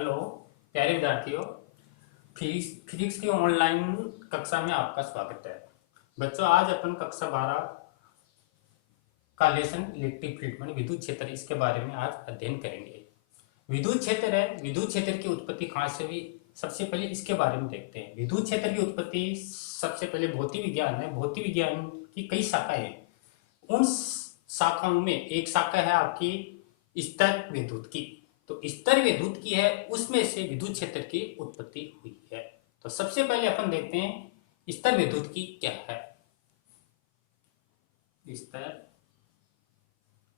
Hello प्यारे विद्यार्थियों। Physics की ऑनलाइन कक्षा में आपका स्वागत है। बच्चों, आज अपन कक्षा 12 का लेसन इलेक्ट्रिक फील्ड माने विद्युत क्षेत्र, इसके बारे में आज अध्ययन करेंगे। विद्युत क्षेत्र है, विद्युत क्षेत्र की उत्पत्ति कहाँ से हुई, सबसे पहले इसके बारे में देखते हैं। विद्युत क्षेत्र की उत्पत्ति सबसे पहले भौतिक विज्ञान है। भौतिक विज्ञान की कई शाखाएं हैं। उन शाखाओं में एक शाखा है आपकी स्तर विद्युत की। तो स्तर विद्युत की है, उसमें से विद्युत क्षेत्र की उत्पत्ति हुई है। तो सबसे पहले अपन देखते हैं स्तर विद्युत की क्या है। स्तर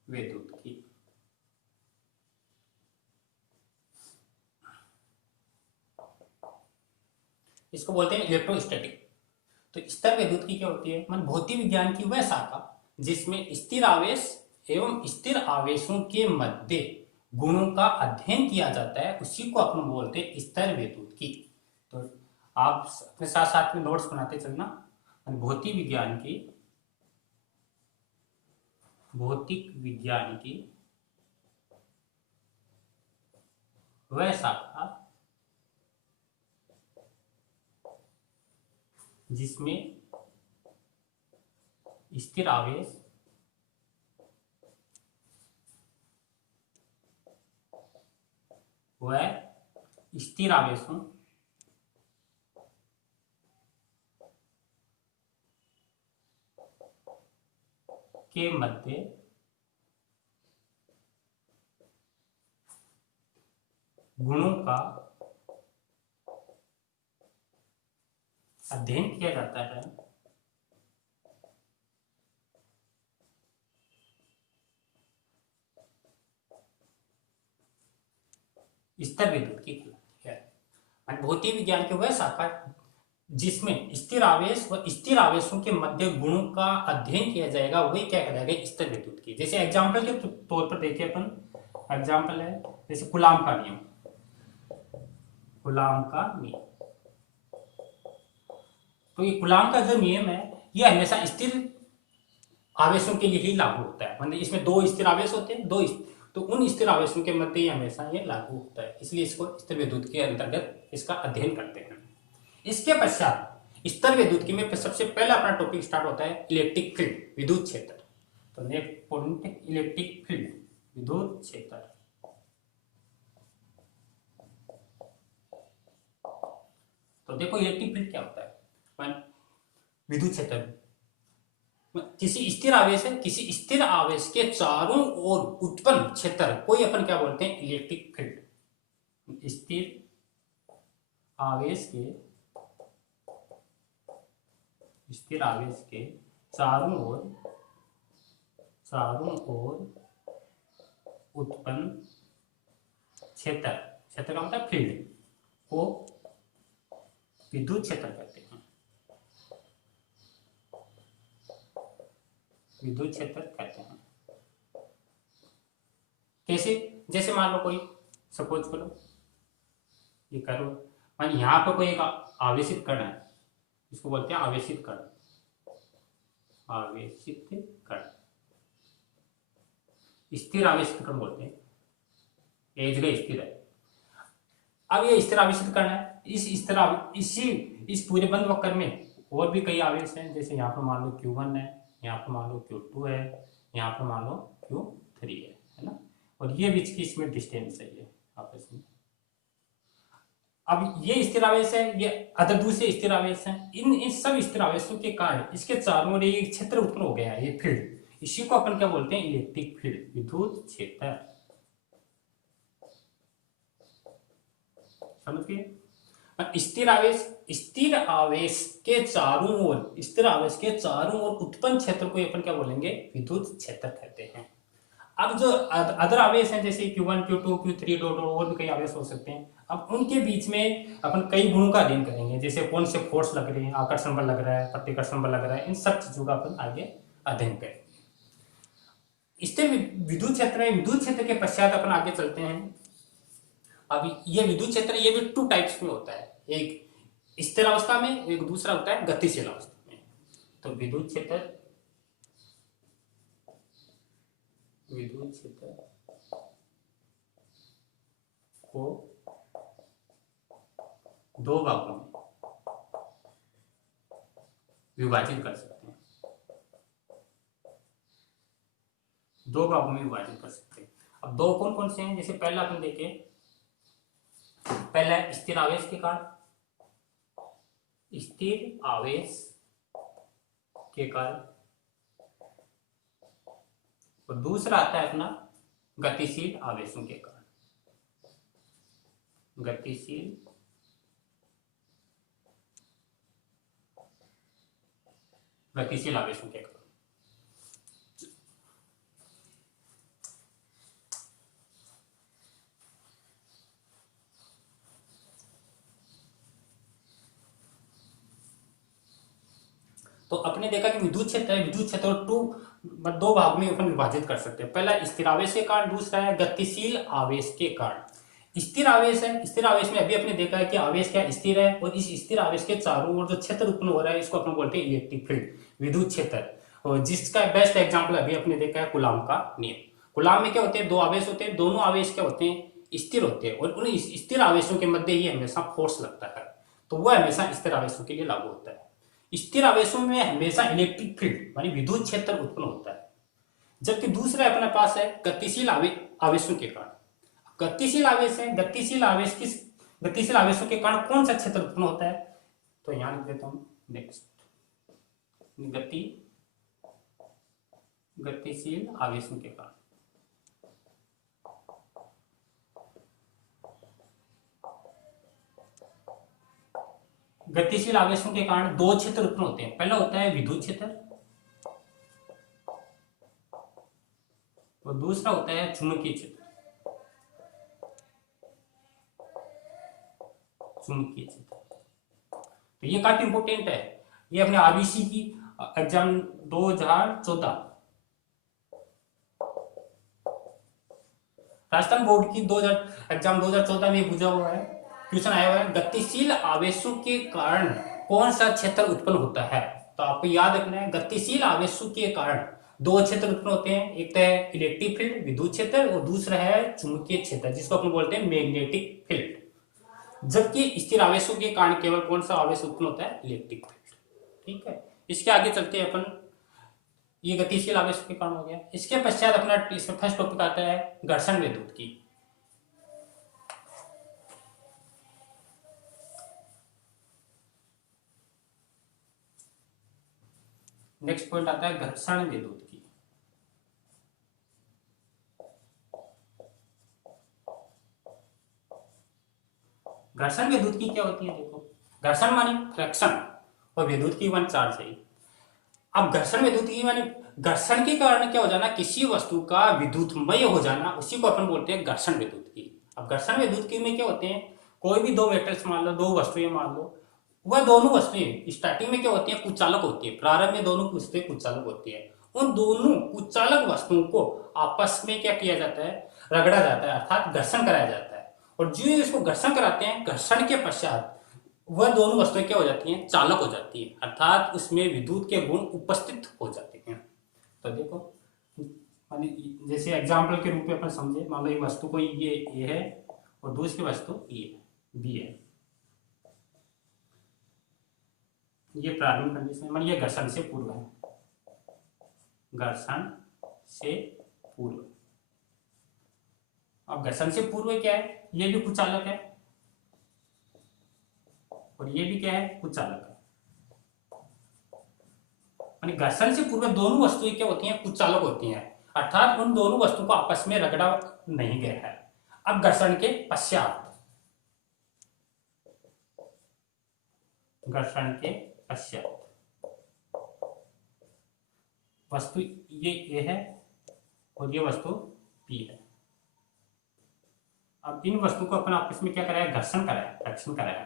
विद्युत की इसको बोलते हैं इलेक्ट्रोस्टैटिक। तो स्तर विद्युत की क्या होती है, मान भौतिक विज्ञान की वह शाखा जिसमें स्थिर आवेश एवं स्थिर आवेशों के मध्य गुणों का अध्ययन किया जाता है, उसी को अपन बोलते हैं स्तर विद्युत की। तो आप अपने साथ साथ में नोट्स बनाते चलना। भौतिक विज्ञान की वह शाखा जिसमें स्थिर आवेश व स्थिर आवेशों के मध्य गुणों का अध्ययन किया जाता है, स्तर विद्युत की कहलाती है। भौतिक विज्ञान की वह शाखा जिसमें स्थिर आवेश व स्थिर आवेशों के मध्य गुणों का अध्ययन किया जाएगा, वही क्या कहलाएगा, स्तर विद्युत की। जैसे एग्जाम्पल के तौर पर देखिए अपन, एग्जाम्पल है जैसे कूलाम का नियम। कूलाम का नियम, तो ये कूलाम का जो नियम है ये हमेशा स्थिर आवेशों के लिए ही लागू होता है। मतलब इसमें दो स्थिर आवेश होते हैं, तो उन स्थिर आवेशों के मध्य हमेशा ये लागू होता है, इसलिए इसको स्थिर विद्युत के अंतर्गत इसका अध्ययन करते हैं। इसके पश्चात स्तर विद्युत की में सबसे पहला अपना टॉपिक स्टार्ट होता है इलेक्ट्रिक फील्ड, विद्युत क्षेत्र। तो नेक्स्ट पॉइंट इलेक्ट्रिक फील्ड, विद्युत क्षेत्र। तो देखो इलेक्ट्रिक फील्ड क्या होता है। विद्युत क्षेत्र किसी स्थिर आवेश है, किसी स्थिर आवेश के चारों ओर उत्पन्न क्षेत्र कोई अपन क्या बोलते हैं, इलेक्ट्रिक फील्ड। स्थिर आवेश के चारों ओर उत्पन्न क्षेत्र का मतलब फील्ड को विद्युत क्षेत्र कहते हैं। विद्युत क्षेत्र कहते हैं। कैसे, जैसे मान लो कोई, सपोज करो ये करो, मान यहां पर कोई एक आवेशित कण है, इसको बोलते हैं आवेशित कण। आवेशित कण, स्थिर आवेशित कण बोलते हैं, एक जगह स्थिर है। अब ये स्थिर आवेशित कण है, इस पूरे बंद वक्र में और भी कई आवेश हैं। जैसे यहाँ पर मान लो Q1 है, यहाँ पर मान लो Q2 है, यहाँ पर मान लो Q3 है ना। और ये बीच की इसमें डिस्टेंस है ये आपस में। अब ये स्थिर आवेश है, ये अदर दूसरे स्थिर आवेश हैं। इन सब स्थिर आवेशों के कारण इसके चारों ओर एक क्षेत्र उत्पन्न हो गया है, ये फील्ड। इसी को अपन क्या बोलते हैं, इलेक्ट्रिक फील्ड, विद्युत क्षेत्र। समझ गए। स्थिर आवेश के चारों ओर उत्पन्न क्षेत्र को अपन क्या बोलेंगे, विद्युत क्षेत्र कहते हैं। अब जो अदर आवेश हैं जैसे Q1 Q2 Q3 डॉट और भी कई आवेश हो सकते हैं, अब उनके बीच में अपन कई गुणों का अध्ययन करेंगे। जैसे कौन से फोर्स लग रहे हैं, आकर्षण बल लग रहा है, प्रतिकर्षण बल लग रहा है, इन सब चीजों का अपन आगे अध्ययन करेंगे। स्थिर विद्युत क्षेत्र है। विद्युत क्षेत्र के पश्चात अपन आगे चलते हैं। अब ये विद्युत क्षेत्र ये भी टू टाइप्स में होता है, एक स्थिर अवस्था में, एक दूसरा होता है गतिशील अवस्था में। तो विद्युत क्षेत्र को दो भागों में विभाजित कर सकते हैं, दो भागों में विभाजित कर सकते हैं। अब दो कौन कौन से हैं, जैसे पहला अपन देखें, पहला है स्थिर आवेश के कारण, स्थिर आवेश के कारण, और दूसरा आता है अपना गतिशील आवेशों के कारण, गतिशील आवेशों के कारण। तो अपने देखा कि विद्युत क्षेत्र है, विद्युत क्षेत्र को दो भाग में अपन विभाजित कर सकते हैं। पहला स्थिर आवेश के कारण, दूसरा है गतिशील आवेश के कारण। स्थिर आवेश है, स्थिर आवेश में अभी अपने देखा है कि आवेश क्या स्थिर है, और इस स्थिर आवेश के चारों ओर जो क्षेत्र उत्पन्न हो रहा है इसको अपन बोलते हैं इलेक्ट्रिक फील्ड, विद्युत क्षेत्र। और जिसका बेस्ट एग्जाम्पल अभी अपने देखा है कूलाम का नियम। कूलाम में क्या होते हैं, दो आवेश होते हैं, दोनों आवेश क्या होते हैं, स्थिर होते हैं, और उन स्थिर आवेशों के मध्य ही हमेशा फोर्स लगता है, तो वह हमेशा स्थिर आवेशों के लिए लागू होता है। स्थिर आवेशों में हमेशा इलेक्ट्रिक फील्ड मानी विद्युत क्षेत्र उत्पन्न होता है। जबकि दूसरा अपने पास है गतिशील आवेशों के कारण। गतिशील आवेश है, गतिशील आवेशों के कारण कौन सा क्षेत्र उत्पन्न होता है, तो यहां लिख देता हूं नेक्स्ट, गतिशील आवेशों के कारण। गतिशील आवेशों के कारण दो क्षेत्र उत्पन्न होते हैं। पहला होता है विद्युत क्षेत्र और दूसरा होता है चुंबकीय क्षेत्र। चुंबकीय क्षेत्र तो ये काफी इंपोर्टेंट है, ये अपने आरबीसी की एग्जाम 2014 राजस्थान बोर्ड की एग्जाम 2014 में पूछा हुआ है, क्वेश्चन आया हुआ है, गतिशील आवेशों के कारण कौन सा क्षेत्र उत्पन्न होता है। तो आपको याद रखना है, गतिशील आवेशों के कारण दो क्षेत्र उत्पन्न होते हैं, एक तो है इलेक्ट्रिक फील्ड विद्युत क्षेत्र, और दूसरा है चुंबकीय क्षेत्र जिसको अपन बोलते हैं मैग्नेटिक फील्ड। जबकि स्थिर आवेशों के कारण केवल कौन सा आवेश उत्पन्न होता है, इलेक्ट्रिक फील्ड। ठीक है, इसके आगे चलते हैं अपन, ये गतिशील आवेशों के कारण हो गया। इसके पश्चात अपना इसमें फर्स्ट टॉपिक आता है घर्षण विद्युत की। नेक्स्ट पॉइंट आता है घर्षण विद्युत की। घर्षण विद्युत की क्या होती है, देखो घर्षण माने फ्रिक्शन और विद्युत की वन चार्ज है। अब घर्षण विद्युत की माने घर्षण के कारण क्या हो जाना, किसी वस्तु का विद्युतमय हो जाना, उसी को अपन बोलते हैं घर्षण विद्युत की। अब घर्षण विद्युत की में क्या होते हैं, कोई भी दो मेटल्स मान लो, दो वस्तुएं मान लो, वह दोनों वस्तुएं स्टार्टिंग में क्या होती है, कुचालक होती है। प्रारंभ में दोनों वस्तुएं कुचालक होती है। उन दोनों कुचालक वस्तुओं को आपस में क्या किया जाता है, रगड़ा जाता है, अर्थात घर्षण कराया जाता है। और जो इसको घर्षण कराते हैं, घर्षण के पश्चात वह दोनों वस्तुएं क्या हो जाती हैं, चालक हो जाती है, अर्थात उसमें विद्युत के गुण उपस्थित हो जाते हैं। तो देखो जैसे एग्जाम्पल के रूप में अपन समझे, मान लो ये वस्तु को ये है और दूसरी वस्तु ये बी है, ये प्रारंभिक कंडीशन मान ये घर्षण से पूर्व है, घर्षण से पूर्व। अब घर्षण से पूर्व क्या है, ये भी कुचालक है और ये भी क्या है, कुचालक है। घर्षण से पूर्व दोनों वस्तुएं क्या होती हैं, कुचालक होती हैं, अर्थात उन दोनों वस्तुओं को आपस में रगड़ा नहीं गया है। अब घर्षण के पश्चात वस्तु ये ए है और ये वस्तु पी है। अब इन वस्तु को अपन आपस में क्या कराया, घर्षण कराया, फ्रिक्शन कराया।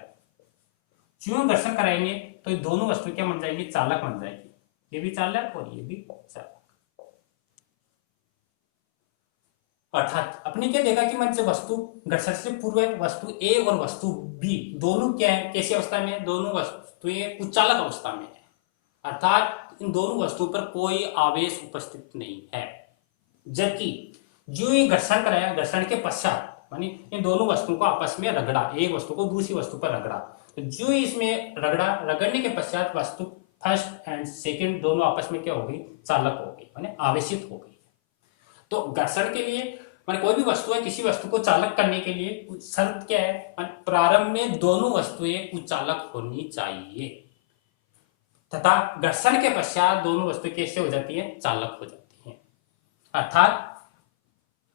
क्यों घर्षण कराएंगे, तो ये दोनों वस्तु क्या बन जाएगी, चालक बन जाएगी, ये भी चालक और ये भी चालक। अर्थात अपने क्या देखा कि जो वस्तु घर्षण से पूर्व है, वस्तु ए और वस्तु बी दोनों क्या है, कैसी अवस्था में, दोनों वस्तुएं कुचालक अवस्था में है, अर्थात इन दोनों वस्तुओं पर कोई आवेश उपस्थित नहीं है। जबकि जो ये घर्षण कराया, घर्षण के पश्चात मानी इन दोनों वस्तुओं को आपस में रगड़ा, एक वस्तु को दूसरी वस्तु पर रगड़ा, तो जो इसमें रगड़ने के पश्चात वस्तु फर्स्ट एंड सेकंड दोनों आपस में क्या हो गई, चालक हो गई, माने आवेशित हो गई। तो घर्षण के लिए माने कोई भी वस्तु है, किसी वस्तु को चालक करने के लिए शर्त क्या है, प्रारंभ में दोनों वस्तुएं उचालक होनी चाहिए तथा घर्षण के पश्चात दोनों वस्तुएं कैसे हो जाती है, चालक हो जाती है। अर्थात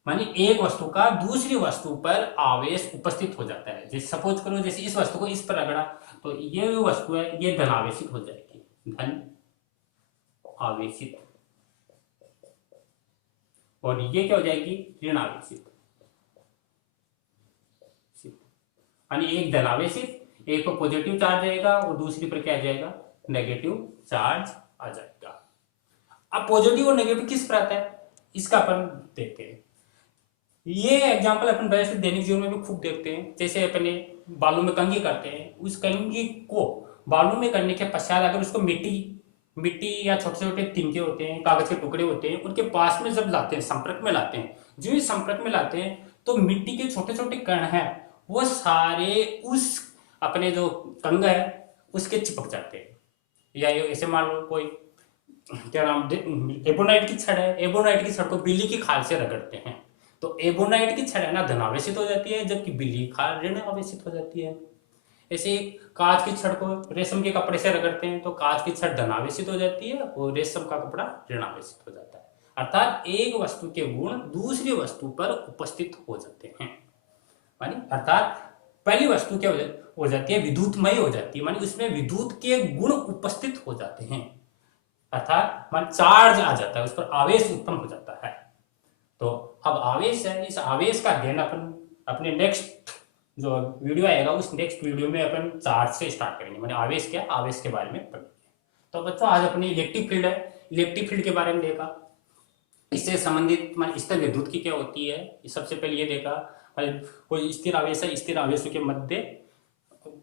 मानी एक वस्तु का दूसरी वस्तु पर आवेश उपस्थित हो जाता है। जैसे सपोज करो, जैसे इस वस्तु को इस पर रगड़ा तो ये जो वस्तु है ये धन आवेशित हो जाएगी, धन आवेशित, और ये क्या हो जाएगी, ऋण आवेशित। यानी एक धन आवेशित, एक पर पॉजिटिव चार्ज आएगा और दूसरी पर क्या आ जाएगा, नेगेटिव चार्ज आ जाएगा। अब पॉजिटिव और नेगेटिव किस पर आता है, इसका अपन देखते हैं। ये एग्जांपल अपन वैसे दैनिक जीवन में भी खूब देखते हैं। जैसे अपने बालू में कंघी करते हैं, उस कंघी को बालू में करने के पश्चात अगर उसको मिट्टी या छोटे छोटे तिनके होते हैं, कागज के टुकड़े होते हैं, उनके पास में जब लाते हैं, संपर्क में लाते हैं, जो ही संपर्क में लाते हैं तो मिट्टी के छोटे छोटे कण हैं वो सारे उस अपने जो कंघा है उसके चिपक जाते हैं। या ऐसे मान लो कोई क्या नाम, एबोनाइट की छड़ है, एबोनाइट की छड़ को बिल्ली की खाल से रगड़ते हैं तो एबोनाइट की छड़ है ना धन आवेशित हो जाती है, जबकि बिल्ली की खाल ऋण आवेशित हो जाती है। ऐसे कांच की छड़ को रेशम के कपड़े से रगड़ते हैं तो कांच की छड़ धन आवेशित हो जाती है और रेशम का कपड़ा ऋण आवेशित हो जाता है। अर्थात एक वस्तु के गुण दूसरी वस्तु पर उपस्थित हो जाते हैं, मानी अर्थात पहली वस्तु क्या हो जाती है, विद्युतमय हो जाती है, मानी उसमें विद्युत के गुण उपस्थित हो जाते हैं, अर्थात मान चार्ज आ जाता है, उस पर आवेश उत्पन्न हो जाता है। तो अब आवेश है, इस आवेश का अध्ययन अपन अपने नेक्स्ट जो वीडियो आएगा उस नेक्स्ट वीडियो में अपन चार्ज से स्टार्ट करेंगे, माने आवेश क्या, आवेश के बारे में पढ़ेंगे। तो बच्चों आज अपनी इलेक्ट्रिक फील्ड है, इलेक्ट्रिक फील्ड के बारे में देखा, इससे संबंधित मान स्थिर विद्युत की क्या होती है, सबसे पहले ये देखा कोई स्थिर आवेश है, स्थिर आवेशों के मध्य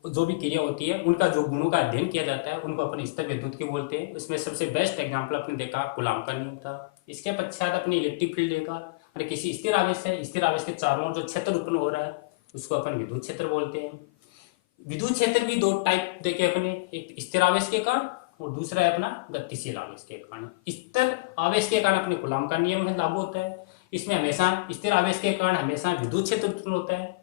जो भी क्रिया होती है उनका जो गुणों का अध्ययन किया जाता है उनको अपन स्थिर विद्युत की बोलते हैं। उसमें सबसे बेस्ट एग्जांपल अपने देखा कूलाम का नियम था। इसके पश्चात अपनी इलेक्ट्रिक फील्ड देखा, अरे किसी स्थिर आवेश है, स्थिर आवेश के चारों ओर जो क्षेत्र उत्पन्न हो रहा है उसको अपन विद्युत क्षेत्र बोलते हैं। विद्युत क्षेत्र भी दो टाइप देखे अपने, एक स्थिर आवेश के कारण और दूसरा है अपना गतिशील आवेश के कारण। स्थिर आवेश के कारण अपने कूलाम का नियम है लागू होता है, इसमें हमेशा स्थिर आवेश के कारण हमेशा विद्युत क्षेत्र उत्पन्न होता है।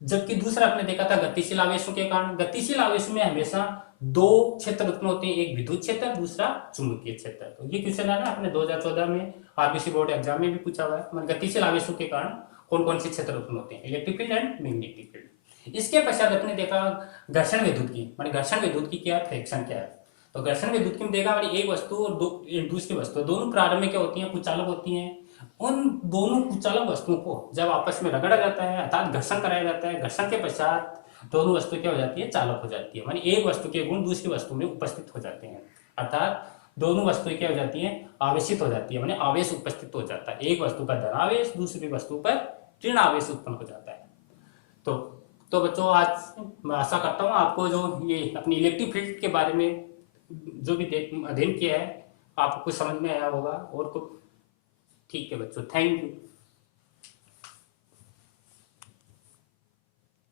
जबकि दूसरा आपने देखा था गतिशील आवेशों के कारण, गतिशील आवेश में हमेशा दो क्षेत्र उत्पन्न होते हैं, एक विद्युत क्षेत्र दूसरा चुंबकीय क्षेत्र। तो ये क्वेश्चन है ना अपने 2014 में आरबीसी बोर्ड एग्जाम में भी पूछा हुआ है, गतिशील आवेशों के कारण कौन कौन से क्षेत्र उत्पन्न होते हैं, electric field and magnetic field. इसके पश्चात अपने देखा घर्षण विद्युत की, माने घर्षण विद्युत की क्या फ्रिक्शन क्या है। तो घर्षण विद्युत की देखा एक वस्तु और दूसरी वस्तु दोनों प्रारंभ में क्या होती है, कुचालक होती है। उन दोनों कुचालक वस्तुओं को जब आपस में रगड़ा जाता है अर्थात घर्षण कराया जाता है, घर्षण के पश्चात दोनों वस्तु क्या हो जाती है, चालक हो जाती है, मानी एक वस्तु के गुण दूसरी वस्तु में उपस्थित हो जाते हैं, अर्थात दोनों वस्तुएं क्या हो जाती हैं, आवेशित हो जाती है, मानी आवेश उपस्थित हो जाता है। एक वस्तु का धन आवेश दूसरी वस्तु पर ऋण आवेश उत्पन्न हो जाता है। तो बच्चों आज मैं आशा करता हूँ आपको जो ये अपनी इलेक्ट्रिक फील्ड के बारे में जो भी अध्ययन किया है आपको कुछ समझ में आया होगा। और कुछ ठीक है बच्चों, थैंक यू।